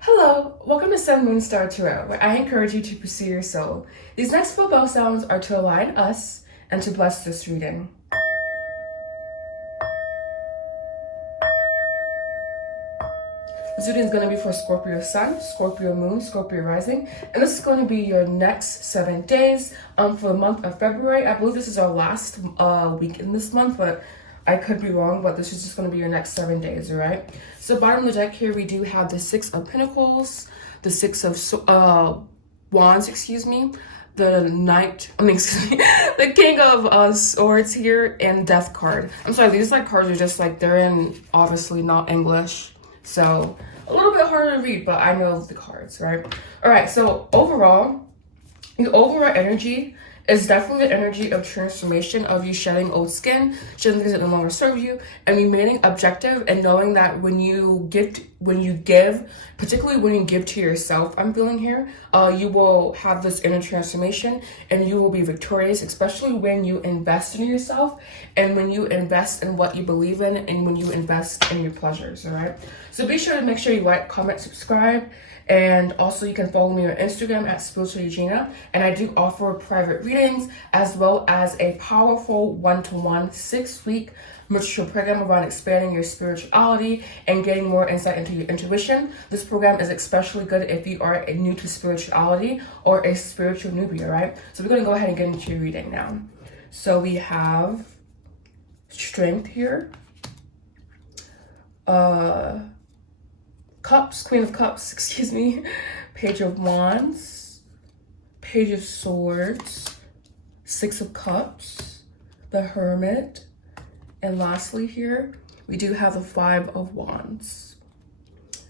Hello, welcome to Sun Moon Star Tarot, where I encourage you to pursue your soul. These next 4 bell sounds are to align us and to bless this reading. This reading is going to be for Scorpio Sun, Scorpio Moon, Scorpio Rising, and this is going to be your next 7 days for the month of February. I believe this is our last week in this month, but I could be wrong, but this is just going to be your next 7 days, all right? So bottom of the deck here, we do have the 6 of Pentacles, the 6 of Wands, the Knight, the King of Swords here, and Death card. I'm sorry, these cards are just they're in obviously not English, so a little bit harder to read, but I know the cards, right? All right, so overall, the overall energy is definitely the energy of transformation, of you shedding old skin, shedding things that no longer serve you, and remaining objective and knowing that when you give, particularly when you give to yourself, I'm feeling here, you will have this inner transformation and you will be victorious, especially when you invest in yourself and when you invest in what you believe in and when you invest in your pleasures, all right? So be sure to make sure you like, comment, subscribe. And also you can follow me on Instagram at spirituallygina, and I do offer private readings as well as a powerful one-to-one 6-week mentorship program around expanding your spirituality and getting more insight into your intuition. This program is especially good if you are new to spirituality or a spiritual newbie, all right? So we're going to go ahead and get into your reading now. So we have Strength here. Cups, Queen of Cups, Page of Wands, Page of Swords, 6 of Cups, the Hermit, and lastly here, we do have the 5 of Wands.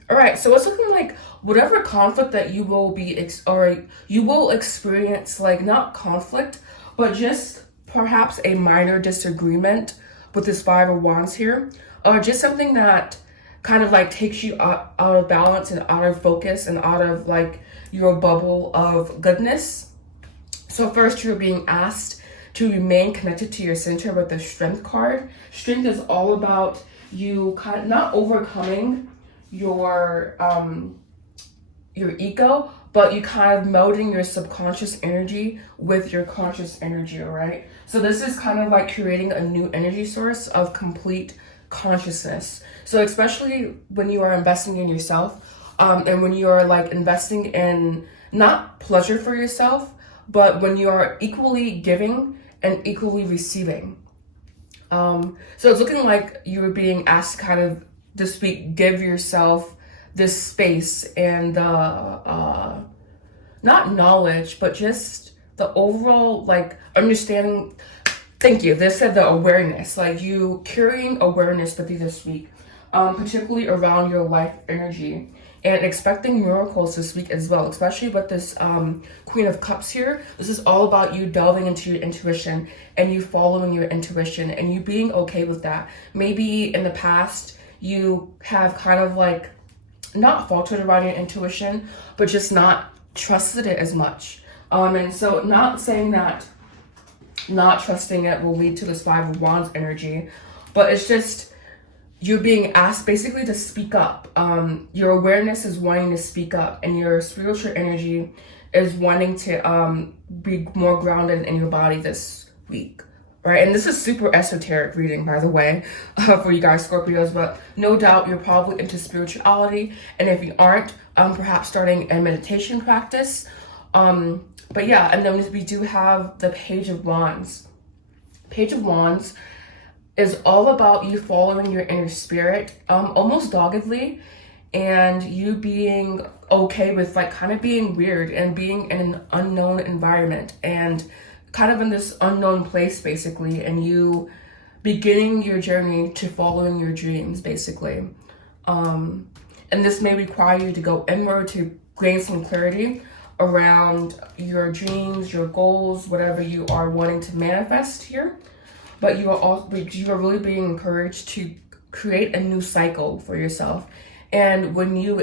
All right, so it's looking like whatever conflict that you will you will experience, not conflict, but just perhaps a minor disagreement with this 5 of Wands here, or just something that kind of takes you out of balance and out of focus and out of your bubble of goodness. So first, you're being asked to remain connected to your center with the Strength card. Strength is all about you kind of not overcoming your ego, but you kind of melding your subconscious energy with your conscious energy, all right? So this is kind of creating a new energy source of complete consciousness. So especially when you are investing in yourself, and when you are investing in not pleasure for yourself, but when you are equally giving and equally receiving. So it's looking like you're being asked to kind of this week give yourself this space and not knowledge, but just the overall understanding. Thank you. They said the awareness, you carrying awareness with you this week, particularly around your life energy, and expecting miracles this week as well, especially with this Queen of Cups here. This is all about you delving into your intuition and you following your intuition and you being okay with that. Maybe in the past you have kind of not faltered around your intuition, but just not trusted it as much. And so not saying that not trusting it will lead to this 5 of Wands energy, but it's just you're being asked basically to speak up. Your awareness is wanting to speak up, and your spiritual energy is wanting to be more grounded in your body this week, right? And this is super esoteric reading, by the way, for you guys Scorpios, but no doubt you're probably into spirituality, and if you aren't, perhaps starting a meditation practice. But yeah, and then we do have the Page of Wands. Page of Wands is all about you following your inner spirit, almost doggedly, and you being okay with kind of being weird and being in an unknown environment and kind of in this unknown place, basically, and you beginning your journey to following your dreams, basically. And this may require you to go inward to gain some clarity around your dreams, your goals, whatever you are wanting to manifest here. But you are really being encouraged to create a new cycle for yourself. And when you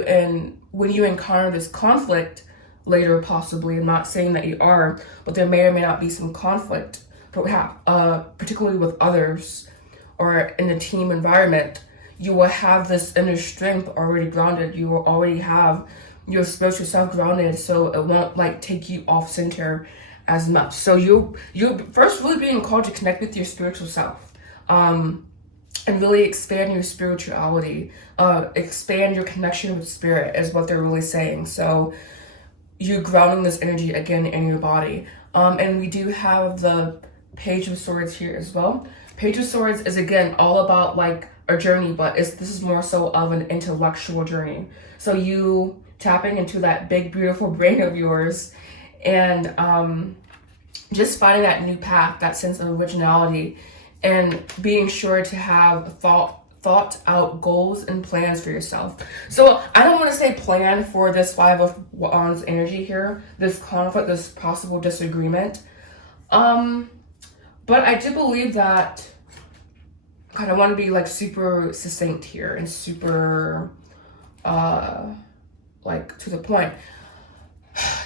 encounter this conflict later, possibly, I'm not saying that you are, but there may or may not be some conflict, particularly with others or in a team environment, you will have this inner strength already grounded. You will already have your spiritual self grounded, so it won't like take you off center as much. So you're first really being called to connect with your spiritual self, and really expand your spirituality, expand your connection with spirit is what they're really saying. So you're grounding this energy again in your body. And we do have the Page of Swords here as well. Page of Swords is again all about like a journey, but this is more so of an intellectual journey. So you tapping into that big beautiful brain of yours, and just finding that new path, that sense of originality, and being sure to have thought out goals and plans for yourself. So I don't want to say plan for this Five of Wands energy here, this conflict, this possible disagreement. But I do believe that I kind of want to be like super succinct here and super like to the point.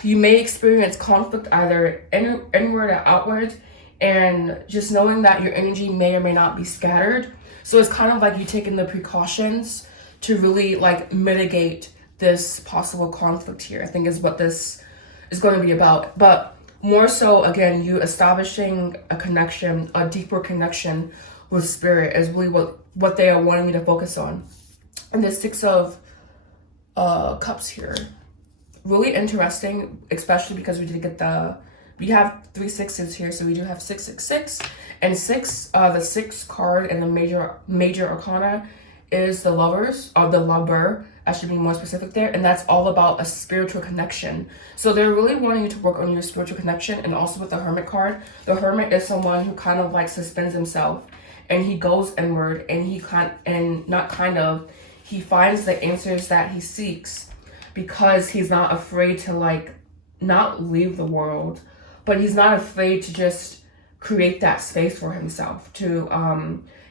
You may experience conflict either inward or outward, and just knowing that your energy may or may not be scattered. So it's kind of like you taking the precautions to really like mitigate this possible conflict here, I think is what this is going to be about. But more so, again, you establishing a connection, a deeper connection with spirit is really what they are wanting you to focus on. And the Six of Cups here, really interesting, especially because we did get we have 3 sixes here, so we do have 666, and the sixth card in the major arcana is the Lovers, or the Lover. I should be more specific there, and that's all about a spiritual connection. So they're really wanting you to work on your spiritual connection. And also with the Hermit card, the Hermit is someone who kind of like suspends himself, and he goes inward, and he finds the answers that he seeks, because he's not afraid to like not leave the world, but he's not afraid to just create that space for himself to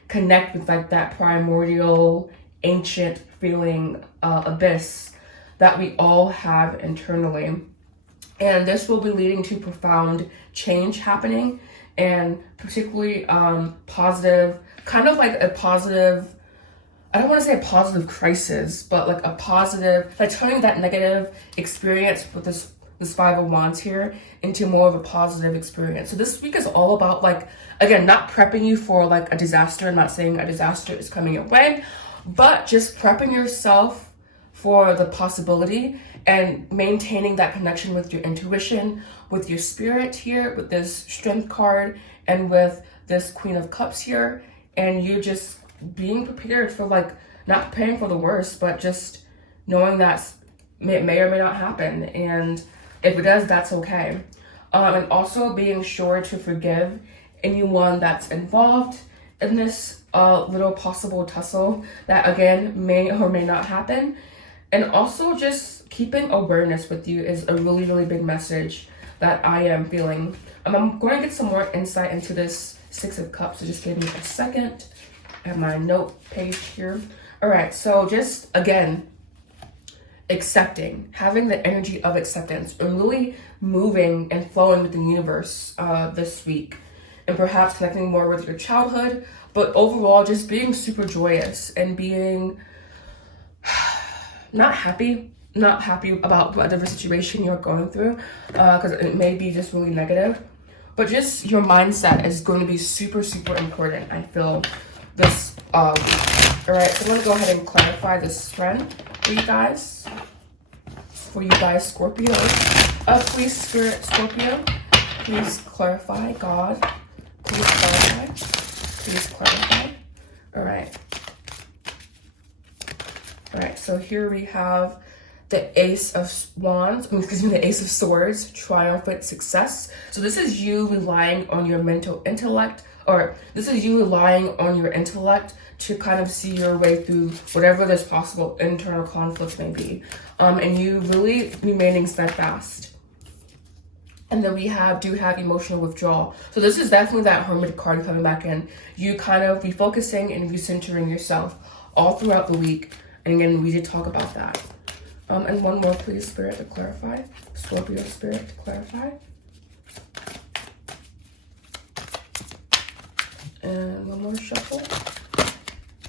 connect with like that primordial, ancient feeling abyss that we all have internally. And this will be leading to profound change happening, and particularly positive, kind of like a positive, I don't want to say a positive crisis, but like a positive, like turning that negative experience with this Five of Wands here into more of a positive experience. So this week is all about like, again, not prepping you for like a disaster. I'm not saying a disaster is coming your way, but just prepping yourself for the possibility and maintaining that connection with your intuition, with your spirit here, with this Strength card, and with this Queen of Cups here. And you just being prepared for like, not preparing for the worst, but just knowing that it may or may not happen. And if it does, that's okay. And also being sure to forgive anyone that's involved in this little possible tussle that, again, may or may not happen. And also just keeping awareness with you is a really, really big message that I am feeling. I'm going to get some more insight into this Six of Cups, so just give me a second. I have my note page here. All right, so just, again, accepting, having the energy of acceptance, and really moving and flowing with the universe this week, and perhaps connecting more with your childhood, but overall just being super joyous and being not happy about whatever situation you're going through, because it may be just really negative, but just your mindset is going to be super, super important, I feel, this all right, so I'm going to go ahead and clarify this trend for you guys, Scorpio. Please, Spirit, Scorpio, please clarify. God, please clarify. Please clarify. All right, so here we have the Ace of Wands, the Ace of Swords, triumphant success. So this is you relying on your mental intellect, or this is you relying on your intellect to kind of see your way through whatever this possible internal conflict may be. And you really remaining steadfast. And then we do have emotional withdrawal. So this is definitely that Hermit card coming back in. You kind of refocusing and recentering yourself all throughout the week. And again, we did talk about that. And one more, please, Spirit, to clarify. Scorpio Spirit, to clarify. And one more shuffle.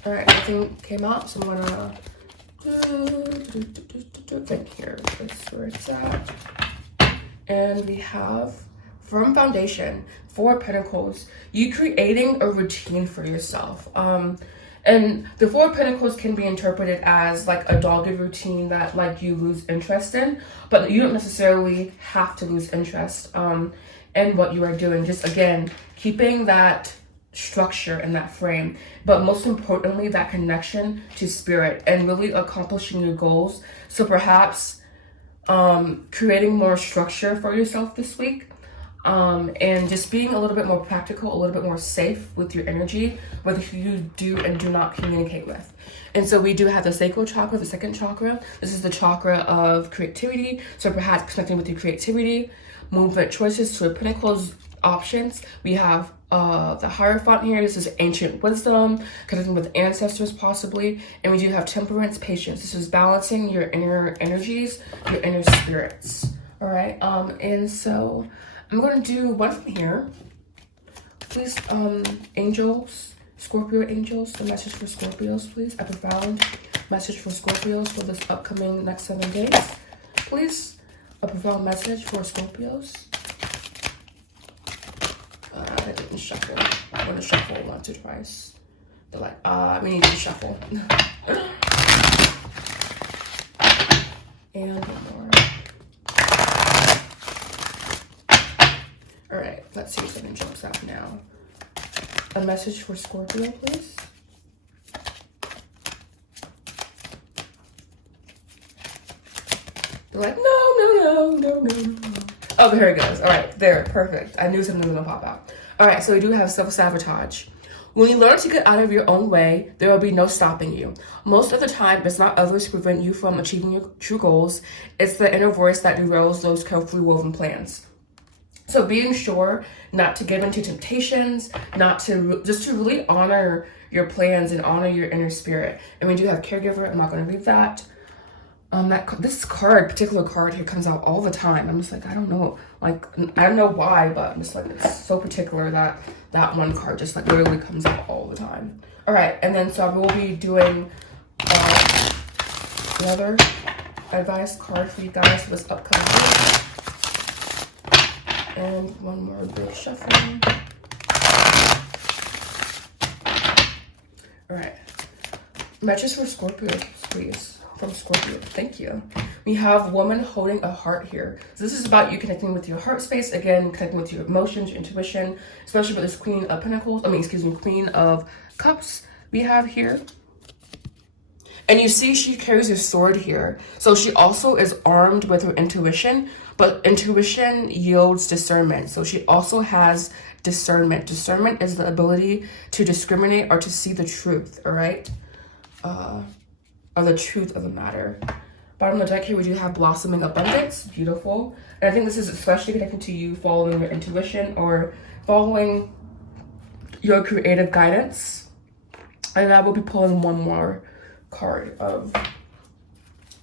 All right, nothing came out, so I'm gonna think here. That's where it's at. And we have firm foundation, 4 Pentacles. You creating a routine for yourself. And the 4 Pentacles can be interpreted as like a dogged routine that like you lose interest in, but you don't necessarily have to lose interest in what you are doing. Just again, keeping that structure and that frame, but most importantly, that connection to spirit and really accomplishing your goals. So perhaps creating more structure for yourself this week. And just being a little bit more practical, a little bit more safe with your energy, with who you do and do not communicate with. And so we do have the sacral chakra, the 2nd chakra. This is the chakra of creativity. So perhaps connecting with your creativity, movement choices to Pentacles options. We have the Hierophant here. This is ancient wisdom, connecting with ancestors possibly. And we do have temperance, patience. This is balancing your inner energies, your inner spirits. All right. And so I'm going to do one from here. Please, angels, Scorpio angels, the message for Scorpios, please. A profound message for Scorpios for this upcoming next 7 days. Please, a profound message for Scorpios. I didn't shuffle. I'm going to shuffle once or twice. They're like, we need to shuffle. And one more. All right, let's see if something jumps out now. A message for Scorpio, please. They're like, no. Oh, there it goes. All right, there, perfect. I knew something was gonna pop out. All right, so we do have self-sabotage. When you learn to get out of your own way, there will be no stopping you. Most of the time, it's not others who prevent you from achieving your true goals. It's the inner voice that derails those carefully woven plans. So being sure not to give into temptations, just to really honor your plans and honor your inner spirit. And we do have caregiver. I'm not going to read that. This particular card here comes out all the time. I'm just like, I don't know. Like, I don't know why, but I'm just like, it's so particular that one card just like literally comes out all the time. All right. And then so I will be doing another advice card for you guys for this upcoming week. And one more big shuffle. All right. Matches for Scorpio, please. From Scorpio. Thank you. We have woman holding a heart here. So this is about you connecting with your heart space. Again, connecting with your emotions, your intuition, especially with this Queen of Pentacles. Queen of Cups we have here. And you see she carries a sword here. So she also is armed with her intuition, but intuition yields discernment. So she also has discernment. Discernment is the ability to discriminate or to see the truth, all right? Or the truth of the matter. Bottom of the deck here, we do have blossoming abundance. Beautiful. And I think this is especially connected to you following your intuition or following your creative guidance. And I will be pulling one more card of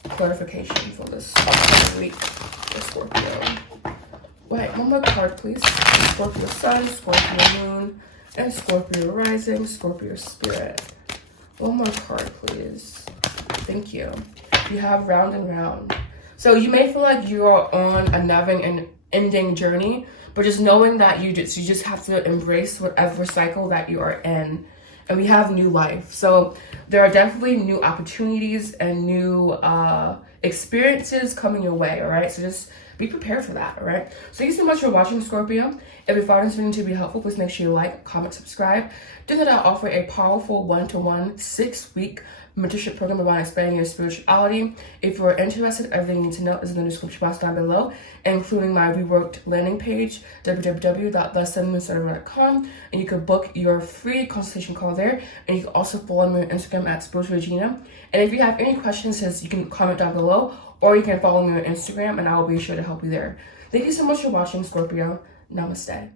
clarification for this upcoming week for Scorpio. Wait, one more card, please. Scorpio Sun, Scorpio Moon, and Scorpio Rising, Scorpio Spirit. One more card, please. Thank you. You have round and round. So you may feel like you are on a never-ending journey, but just knowing that you just have to embrace whatever cycle that you are in. And we have new life. So there are definitely new opportunities and new experiences coming your way, all right? So just be prepared for that, all right? So thank you so much for watching, Scorpio. If you found this video to be helpful, please make sure you like, comment, subscribe. Do that, I offer a powerful 1-to-1 6-week mentorship program about expanding your spirituality. If you're interested, everything you need to know is in the description box down below, including my reworked landing page, www.thesunmoonserver.com, and you can book your free consultation call there. And you can also follow me on Instagram at spirituallygina. And if you have any questions, you can comment down below, or you can follow me on Instagram, and I will be sure to help you there. Thank you so much for watching, Scorpio. Namaste.